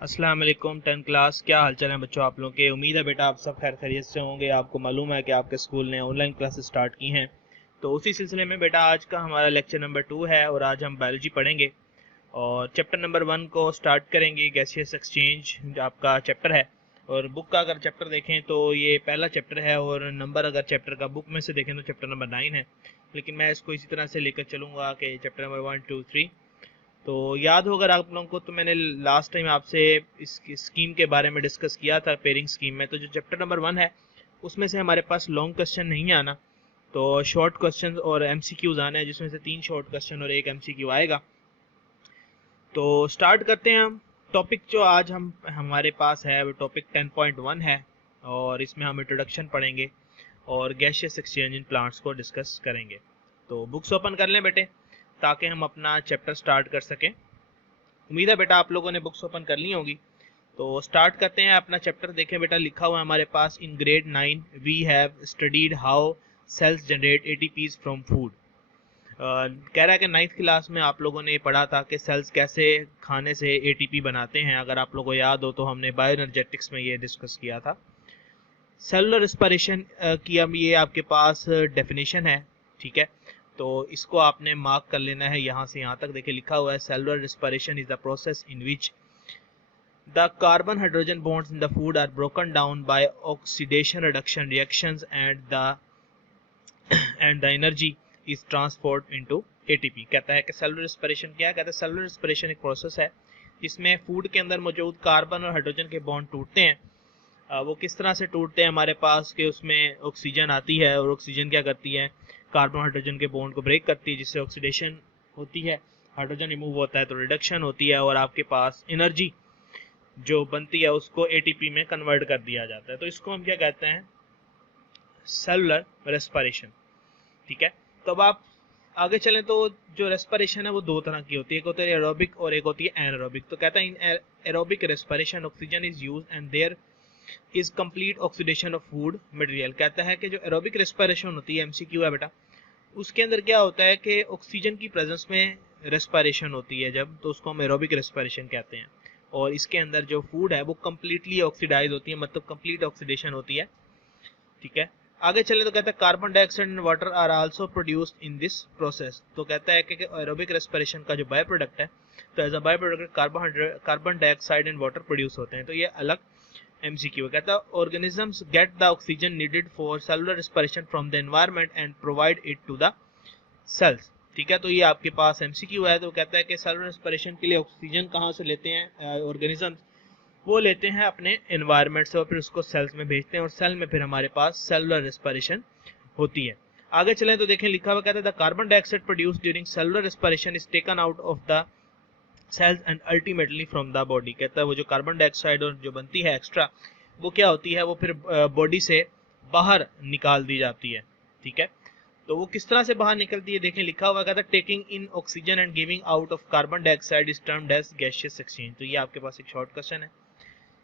अस्सलाम वालेकुम 10 क्लास। क्या हाल चाल है बच्चों आप लोगों के। उम्मीद है बेटा आप सब खैर खैरियत से होंगे। आपको मालूम है कि आपके स्कूल ने ऑनलाइन क्लासेस स्टार्ट की हैं, तो उसी सिलसिले में बेटा आज का हमारा लेक्चर नंबर 2 है और आज हम बायोलॉजी पढ़ेंगे और चैप्टर नंबर 1 को स्टार्ट करेंगे। गैसियस एक्सचेंज जो आपका चैप्टर है, और बुक का अगर चैप्टर देखें तो ये पहला चैप्टर है और नंबर अगर चैप्टर का बुक में से देखें तो चैप्टर नंबर 9 है, लेकिन मैं इसको इसी तरह से लेकर चलूँगा कि चैप्टर नंबर 1 2 3। तो याद हो अगर आप लोगों को तो मैंने लास्ट टाइम आपसे इस स्कीम के बारे में डिस्कस किया था, पेयरिंग स्कीम में। तो जो चैप्टर नंबर 1 है उसमें से हमारे पास लॉन्ग क्वेश्चन नहीं आना, तो शॉर्ट क्वेश्चन और एमसीक्यूज आने हैं, जिसमें से 3 शॉर्ट क्वेश्चन और 1 एमसीक्यू आएगा। तो स्टार्ट करते हैं हम। टॉपिक जो आज हमारे पास है वो टॉपिक 10.1 है और इसमें हम इंट्रोडक्शन पढ़ेंगे और गैसियस एक्सचेंज इन प्लांट्स को डिस्कस करेंगे। तो बुक्स ओपन कर लें बेटे ताकि हम अपना चैप्टर स्टार्ट कर सकें। उम्मीद है बेटा आप लोगों ने बुक्स ओपन कर ली होंगी। तो स्टार्ट करते हैं अपना चैप्टर। देखें बेटा लिखा हुआ है हमारे पास, in grade 9 we have studied how cells generate ATPs from food. कह रहा है कि 9th क्लास में आप लोगों ने पढ़ा था कि सेल्स कैसे खाने से एटीपी बनाते हैं। अगर आप लोगों को याद हो तो हमने बायोएनर्जेटिक्स में ये डिस्कस किया था। सेलुलर रेस्पिरेशन की अब ये आपके पास डेफिनेशन है, ठीक है। तो इसको आपने मार्क कर लेना है यहाँ से यहाँ तक। देखिए लिखा हुआ है, cellular respiration is the process in which the carbon hydrogen bonds in the food are broken down by oxidation reduction reactions and the energy is transferred into ATP. कहता है कि सेलुलर रेस्पिरेशन क्या है। कहता है सेलुलर रेस्पिरेशन एक process है जिसमें फूड के अंदर मौजूद कार्बन और हाइड्रोजन के बॉन्ड टूटते हैं। वो किस तरह से टूटते हैं हमारे पास कि उसमें ऑक्सीजन आती है और ऑक्सीजन क्या करती है, कार्बन हाइड्रोजन के बॉन्ड को ब्रेक करती है, जिससे ऑक्सीडेशन होती है, हाइड्रोजन रिमूव होता है तो रिडक्शन होती है और आपके पास एनर्जी जो बनती है उसको एटीपी में कन्वर्ट कर दिया जाता है। तो इसको हम क्या कहते हैं, सेलुलर रेस्पिरेशन, ठीक है। तो अब आप आगे चलें तो जो रेस्पिरेशन है वो दो तरह की होती है, एक होती है एरोबिक और एक होती है एनारोबिक। तो कहता है in aerobic respiration oxygen is use and there is complete oxidation of food material. कहता है कि जो एरोबिक रेस्पिरेशन होती है, एमसीक्यू है बेटा, उसके अंदर क्या होता है कि ऑक्सीजन की प्रेजेंस में रेस्पिरेशन होती है जब, तो उसको हम एरोबिक रेस्पिरेशन कहते हैं। और इसके अंदर जो फूड है वो कम्प्लीटली ऑक्सीडाइज होती है, मतलब कंप्लीट ऑक्सीडेशन होती है, ठीक है। आगे चले तो कहता है carbon dioxide and water are also produced in this process. तो कहता है कि एरोबिक रेस्पिरेशन का जो बाय प्रोडक्ट है, तो as a by product carbon dioxide and water produce होते हैं। तो ये अलग एमसीक्यू कहता है, organisms get the oxygen needed for cellular respiration from the environment and provide it to the cells, ठीक है। तो ये आपके पास एमसीक्यू है। तो कहता है कि सेलुलर रेस्पिरेशन के लिए ऑक्सीजन कहाँ से लेते हैं ऑर्गेनिजम्स, वो लेते हैं अपने एनवायरनमेंट से और फिर उसको सेल्स में भेजते हैं और सेल में फिर हमारे पास सेलुलर रेस्पिरेशन होती है। आगे चलें तो देखें लिखा हुआ कहता है, the carbon dioxide produced during cellular respiration is taken out of the cells and ultimately from the body. कहता है वो जो कार्बन डाइऑक्साइड और जो बनती है एक्स्ट्रा, वो क्या होती है, वो फिर बॉडी से बाहर निकाल दी जाती है, ठीक है। तो वो किस तरह से बाहर निकलती है, देखें लिखा हुआ कहता है, taking in oxygen and giving out of carbon dioxide is termed as gaseous exchange. तो ये आपके पास एक शॉर्ट क्वेश्चन है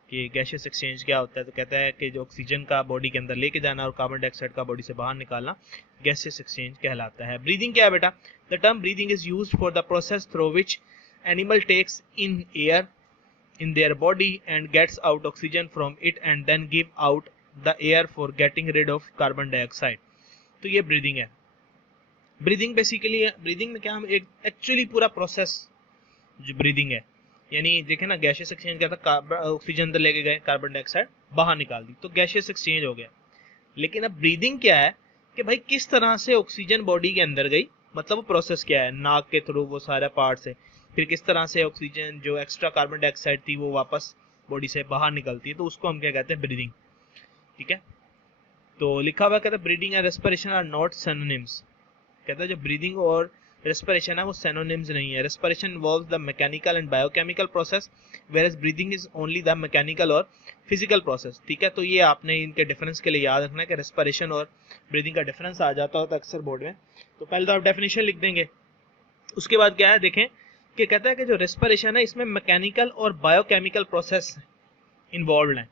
कि गैसियस एक्सचेंज क्या होता है। तो कहता है कि जो ऑक्सीजन का बॉडी के अंदर लेके जाना और कार्बन डाइऑक्साइड का बॉडी से बाहर निकालना गैसियस एक्सचेंज कहलाता है। ब्रीदिंग क्या है बेटा, the term breathing is used for the process through which animal takes in air in their body and gets out oxygen from it and then give out the air for getting rid of carbon dioxide। तो ये breathing है। Breathing basically, breathing में क्या हम एक actually पूरा process जो breathing है, यानी देखें ना गैसियस एक्सचेंज क्या था, ऑक्सीजन अंदर लेके गए, कार्बन डाइऑक्साइड बाहर निकाल दी, तो गैसियस एक्सचेंज हो गया। लेकिन अब ब्रीदिंग क्या है कि भाई किस तरह से ऑक्सीजन बॉडी के अंदर गई, मतलब वो प्रोसेस क्या है, नाक के थ्रू वो सारा पार्ट से, फिर किस तरह से ऑक्सीजन जो एक्स्ट्रा कार्बन डाइऑक्साइड थी वो वापस बॉडी से बाहर निकलती है, तो उसको हम क्या कहते हैं, ब्रीदिंग, ठीक है। तो लिखा हुआ कहता है breathing and respiration are not synonyms. कहता है जो ब्रीदिंग और रेस्पिरेशन है वो सिनोनिम्स नहीं है। Respiration involves the mechanical and biochemical process whereas breathing is only the mechanical और फिजिकल प्रोसेस, ठीक है। तो ये आपने इनके डिफरेंस के लिए याद रखना है कि रेस्पिरेशन और ब्रीदिंग का डिफरेंस आ जाता होता है अक्सर बोर्ड में। तो पहले तो आप डेफिनेशन लिख देंगे, उसके बाद क्या है देखें कि कहता है कि जो रेस्पिरेशन है इसमें मैकेनिकल और बायोकेमिकल प्रोसेस इन्वॉल्व है,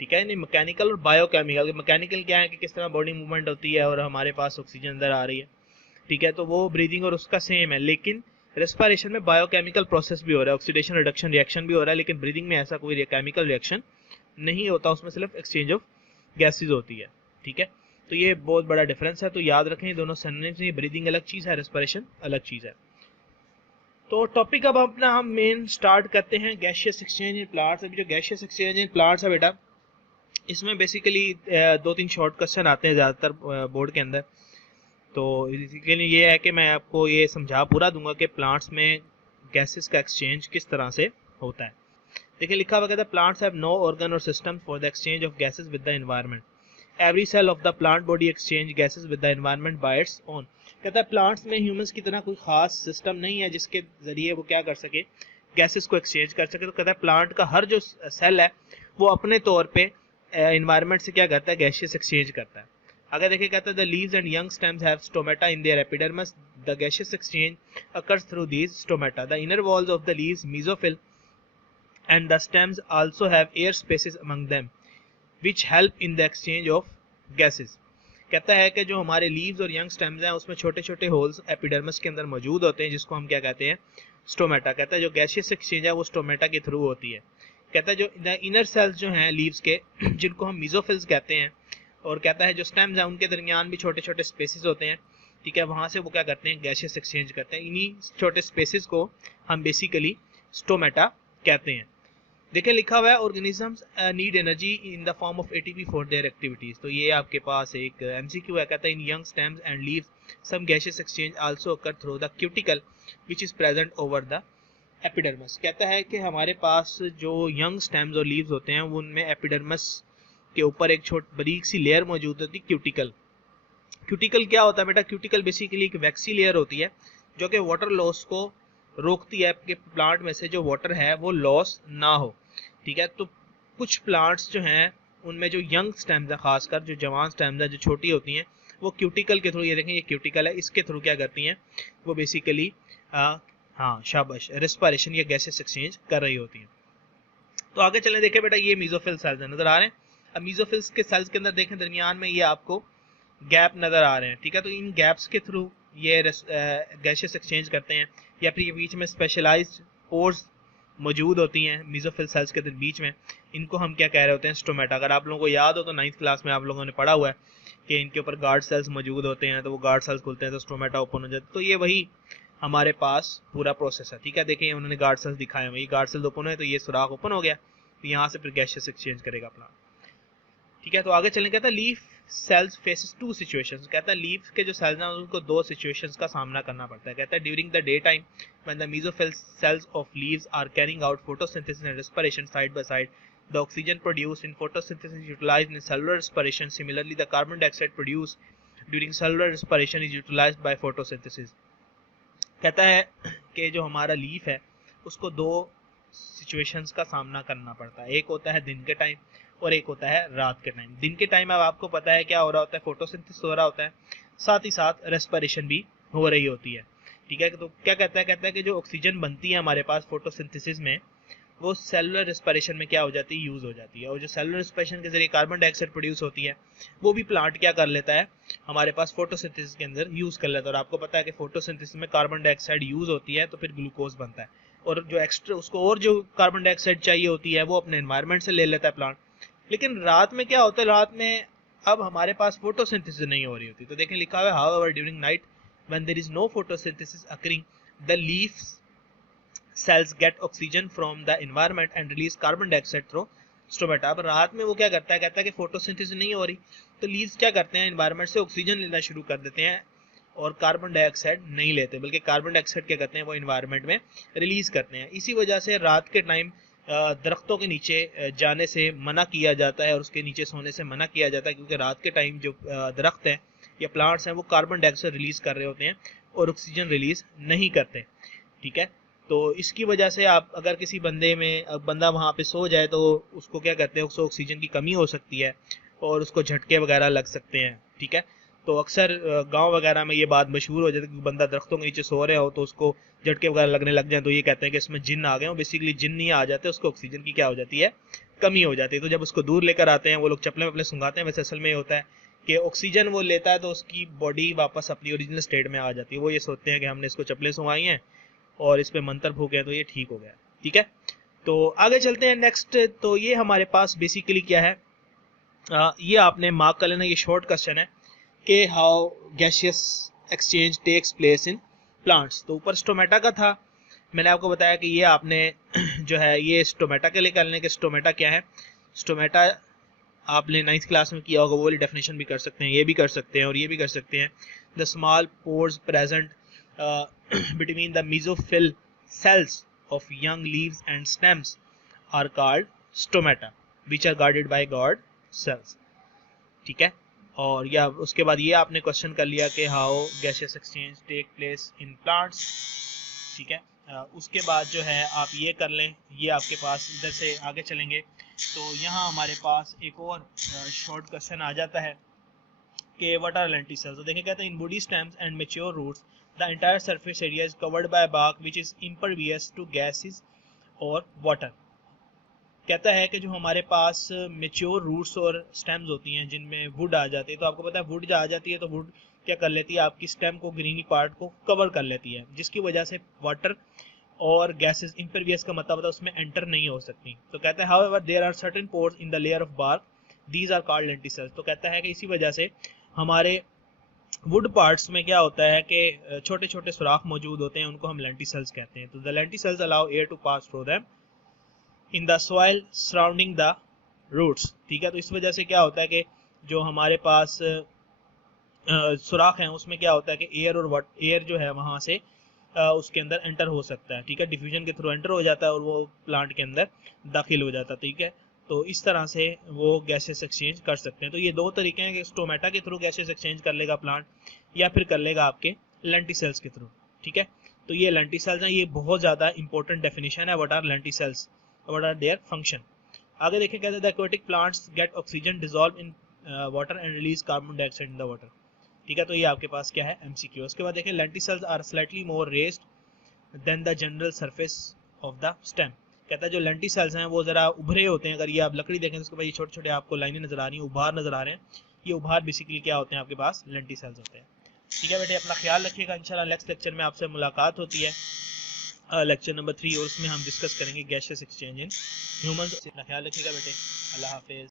ठीक है। नहीं मैकेनिकल और बायोकेमिकल, मैकेनिकल क्या है कि किस तरह बॉडी मूवमेंट होती है और हमारे पास ऑक्सीजन अंदर आ रही है, ठीक है। तो वो ब्रीदिंग और उसका सेम है, लेकिन रेस्पिरेशन में बायोकेमिकल प्रोसेस भी हो रहा है, ऑक्सीडेशन रिडक्शन रिएक्शन भी हो रहा है, लेकिन ब्रीदिंग में ऐसा कोई केमिकल रिएक्शन नहीं होता, उसमें सिर्फ एक्सचेंज ऑफ गैसेज होती है। ठीक है, तो ये बहुत बड़ा डिफरेंस है, तो याद रखें दोनों सिनोनिम्स हैं, ब्रीदिंग अलग चीज़ है, रेस्पिरेशन अलग चीज़ है। तो टॉपिक अब अपना हम मेन स्टार्ट करते हैं गैसियस एक्सचेंज इन प्लांट्स। अभी जो गैसियस एक्सचेंज इन प्लांट्स है बेटा, इसमें बेसिकली 2-3 शॉर्ट क्वेश्चन आते हैं ज़्यादातर बोर्ड के अंदर। तो इसके लिए ये है कि मैं आपको ये समझा पूरा दूंगा कि प्लांट्स में गैसेस का एक्सचेंज किस तरह से होता है। देखिए लिखा हुआ कहता है प्लांट्स हैव नो ऑर्गन और system for the exchange of gases with the environment. Every cell of the plant body exchange gases with the environment by its own. कहता है प्लांट्स में ह्यूमंस की तरह कोई खास सिस्टम नहीं है जिसके जरिए वो क्या कर सके, गैसेस को एक्सचेंज कर सके। तो कहता है प्लांट का हर जो सेल है वो अपने तौर पे एनवायरनमेंट से क्या करता है, गैसियस एक्सचेंज करता है। अगर देखिए कहता है the leaves and young stems have stomata in their epidermis, the gaseous exchange occurs through these stomata. The inner walls of the leaves mesophyll and the stems also have air spaces among them which help in the exchange of gases। कहता है कि जो हमारे leaves और young stems हैं उसमें छोटे छोटे होल्स एपिडर्मिस के अंदर मौजूद होते हैं जिसको हम क्या कहते हैं, स्टोमेटा। कहता है जो गैसियस एक्सचेंज है वो स्टोमेटा के थ्रू होती है। कहता है जो इनर सेल्स जो हैं लीव्स के जिनको हम मीजोफिल्स कहते हैं, और कहता है जो स्टेम्स हैं उनके दरमियान भी छोटे छोटे स्पेसिस होते हैं। ठीक है, वहाँ से वो क्या करते हैं, गैसियस एक्सचेंज करते हैं। इन्हीं छोटे स्पेसिस को हम बेसिकली स्टोमेटा कहते हैं। देखिए लिखा हुआ है organisms need energy in the form of ATP for their activities. तो ये आपके पास एक एमसीक्यू है, कहता है in young stems and leaves some gaseous exchange also occur through the cuticle which is present over the epidermis. कहता है कि हमारे पास जो यंग स्टेम्स और लीव्स होते हैं उनमें एपिडर्मिस के ऊपर एक बारीक सी लेयर मौजूद होती है, क्यूटिकल। क्यूटिकल क्या होता है बेटा, क्यूटिकल बेसिकली एक वैक्सी लेयर होती है जो कि वाटर लॉस को रोकती है कि प्लांट में से जो वाटर है वो लॉस ना हो। ठीक है, तो कुछ प्लांट्स जो हैं उनमें जो यंग स्टेम्स है, खासकर जो जवान स्टेम्स है जो छोटी होती हैं, वो क्यूटिकल के थ्रू, ये देखें ये क्यूटिकल है, इसके थ्रू क्या करती हैं, वो बेसिकली हाँ शाबाश, रेस्पिरेशन या गैसेस एक्सचेंज कर रही होती हैं। तो आगे चलें, देखें बेटा ये मीजोफिल सेल्स नजर आ रहे हैं। अब मीजोफिल्स के सेल्स के अंदर देखें दरमियान में ये आपको गैप नजर आ रहे हैं। ठीक है, तो इन गैप्स के थ्रू ये गैसेस एक्सचेंज करते हैं, या फिर ये बीच में स्पेशलाइज्ड पोर्स मौजूद होती हैं मीजोफिल सेल्स के बीच में, इनको हम क्या कह रहे होते हैं, स्टोमेटा। अगर आप लोगों को याद हो तो 9th क्लास में आप लोगों ने पढ़ा हुआ है कि इनके ऊपर गार्ड सेल्स मौजूद होते हैं, तो वो गार्ड सेल्स खुलते हैं तो स्टोमेटा ओपन हो जाता है। तो ये वही हमारे पास पूरा प्रोसेस है। ठीक है, देखें उन्होंने गार्ड सेल्स दिखाए हैं, वही गार्ड सेल्स ओपन हुए तो ये सुराख ओपन हो गया, तो यहाँ से फिर गैसेस एक्सचेंज करेगा प्लांट। ठीक है, तो आगे चलें, कहता है leaf cells faces two situations. कहता है लीफ के जो सेल्स हैं उनको दो सिचुएशंस का सामना करना पड़ता है। कहता है during the day time when the mesophyll cells of leaves are carrying out photosynthesis and respiration side by side, the oxygen produced in photosynthesis is utilised in cellular respiration. Similarly the carbon dioxide produced during cellular respiration is utilised by photosynthesis. कहता है कि जो हमारा leaf है उसको दो situations का सामना करना पड़ता है, एक होता है दिन के टाइम और एक होता है रात के टाइम। दिन के टाइम अब आपको पता है क्या हो रहा होता है, फोटोसिंथेसिस हो रहा होता है, साथ ही साथ रेस्पिरेशन भी हो रही होती है। ठीक है, तो क्या कहता है कि जो ऑक्सीजन बनती है हमारे पास फोटोसिंथेसिस में, वो सेलुलर रेस्पिरेशन में क्या हो जाती है, यूज हो जाती है। और जो सेलुलर रेस्पिरेशन के जरिए कार्बन डाइऑक्साइड प्रोड्यूस होती है वो भी प्लांट क्या कर लेता है, हमारे पास फोटोसिंथेसिस के अंदर यूज कर लेता है। और आपको पता है कि फोटोसिंथेसिस में कार्बन डाइऑक्साइड यूज होती है तो फिर ग्लूकोज बनता है, और जो एक्स्ट्रा उसको और जो कार्बन डाइऑक्साइड चाहिए होती है वो अपने एनवायरनमेंट से ले लेता है प्लांट। लेकिन रात में क्या होता है, रात में अब हमारे पास फोटोसिंथेसिस नहीं हो रही होती। तो देखें लिखा हुआ है however during night when there is no photosynthesis occurring the leaf cells get oxygen from the environment and release carbon dioxide through stomata। अब रात में वो क्या करता है, कहता है कि फोटोसिंथेसिस नहीं हो रही तो लीव्स क्या करते हैं, एनवायरनमेंट से ऑक्सीजन लेना शुरू कर देते हैं और कार्बन डाइऑक्साइड नहीं लेते, बल्कि कार्बन डाइऑक्साइड क्या करते हैं वो एनवायरनमेंट में रिलीज करते हैं। इसी वजह से रात के टाइम दरख्तों के नीचे जाने से मना किया जाता है और उसके नीचे सोने से मना किया जाता है, क्योंकि रात के टाइम जो दरख्त हैं या प्लांट्स हैं वो कार्बन डाइऑक्साइड रिलीज कर रहे होते हैं और ऑक्सीजन रिलीज नहीं करते। ठीक है, तो इसकी वजह से आप अगर किसी बंदे में बंदा वहाँ पे सो जाए तो उसको क्या कहते हैं, उसको ऑक्सीजन की कमी हो सकती है और उसको झटके वगैरह लग सकते हैं। ठीक है, तो अक्सर गांव वगैरह में ये बात मशहूर हो जाती है कि बंदा दरख्तों के नीचे सो रहे हो तो उसको झटके वगैरह लगने लग जाए तो ये कहते हैं कि इसमें जिन्न आ गए हो। बेसिकली जिन्न नहीं आ जाते, उसको ऑक्सीजन की क्या हो जाती है, कमी हो जाती है। तो जब उसको दूर लेकर आते हैं वो लोग चप्पलें वप्पलें सुंघाते हैं, वैसे असल में ये होता है कि ऑक्सीजन वो लेता है तो उसकी बॉडी वापस अपनी ओरिजिनल स्टेट में आ जाती है। वो ये सोचते हैं कि हमने इसको चप्पलें सुंघाई हैं और इस पे मंत्र फूके हैं तो ये ठीक हो गया। ठीक है, तो आगे चलते हैं नेक्स्ट। तो ये हमारे पास बेसिकली क्या है, ये आपने मार्क कर लेना, ये शॉर्ट क्वेश्चन है कि how gaseous exchange takes place in plants. तो ऊपर स्टोमेटा का था, मैंने आपको बताया कि ये आपने जो है ये स्टोमेटा के लिए कर लें कि स्टोमेटा क्या है। स्टोमेटा आपने 9th क्लास में किया होगा, वो वाली डेफिनेशन भी कर सकते हैं, ये भी कर सकते हैं और ये भी कर सकते हैं। The small pores present between the mesophyll cells of young leaves and stems are called stomata which are guarded by guard cells. ठीक है, और या उसके बाद ये आपने क्वेश्चन कर लिया कि how gaseous exchange take place in plants. ठीक है, उसके बाद जो है आप ये कर लें, ये आपके पास इधर से आगे चलेंगे तो यहाँ हमारे पास एक और शॉर्ट क्वेश्चन आ जाता है कि व्हाट आर लेंटिसेल्स। तो देखिए कहते हैं in body stems and mature roots the entire surface area is covered by bark which is impervious to gases और वाटर। कहता है कि जो हमारे पास मेच्योर रूट्स और स्टेम्स होती हैं जिनमें वुड आ जाती है, तो आपको पता है वुड आ जाती है तो वुड क्या कर लेती है, आपकी स्टेम को, ग्रीनी पार्ट को कवर कर लेती है, जिसकी वजह से वाटर और गैसेस इम्परवियस का मतलब होता है उसमें एंटर नहीं हो सकती। तो कहता है however there are certain pores in the layer of bark these are called lenticels. तो कहता है कि इसी वजह से हमारे वुड पार्ट्स में क्या होता है कि छोटे छोटे सुराख मौजूद होते हैं, उनको हम लेंटिसेल्स कहते हैं। तो the lenticels allow air to pass through them in the soil surrounding the roots. ठीक है, तो इस वजह से क्या होता है कि जो हमारे पास सुराख हैं उसमें क्या होता है कि एयर और एयर जो है वहाँ से उसके अंदर एंटर हो सकता है। ठीक है, डिफ्यूजन के थ्रू एंटर हो जाता है और वो प्लांट के अंदर दाखिल हो जाता है। ठीक है, तो इस तरह से वो गैसेस एक्सचेंज कर सकते हैं। तो ये दो तरीके हैं कि स्टोमेटा के थ्रू गैसेस एक्सचेंज कर लेगा प्लांट या फिर कर लेगा आपके लेंटिसेल्स के थ्रू। ठीक है, तो ये लेंटिसेल्स हैं, ये बहुत ज़्यादा इंपॉर्टेंट डेफिनेशन है what are lenticels, what are their function. आगे देखें कहते हैं the aquatic plants get oxygen dissolve in water and release carbon dioxide in the water. ठीक है, तो ये आपके पास क्या है एमसीक्यू। उसके बाद देखें lenticels are slightly more raised than the general surface of the stem. कहता है जो लेंटिसेल्स हैं वो जरा उभरे होते हैं। अगर ये आप लकड़ी देखें तो उसके बाद ये छोटे छोटे आपको लाइनें नजर आ रही हैं, उभार नजर आ रहे हैं, ये उभार बेसिकली क्या होते हैं आपके पास लेंटिसेल्स होते हैं। ठीक है बेटे, अपना ख्याल रखिएगा, इंशाल्लाह नेक्स्ट लेक्चर में आपसे मुलाकात होती है लेक्चर नंबर 3 और उसमें हम डिस्कस करेंगे गैसियस एक्सचेंज इन ह्यूमंस। अपना ख्याल रखिएगा बेटे, अल्लाह हाफिज।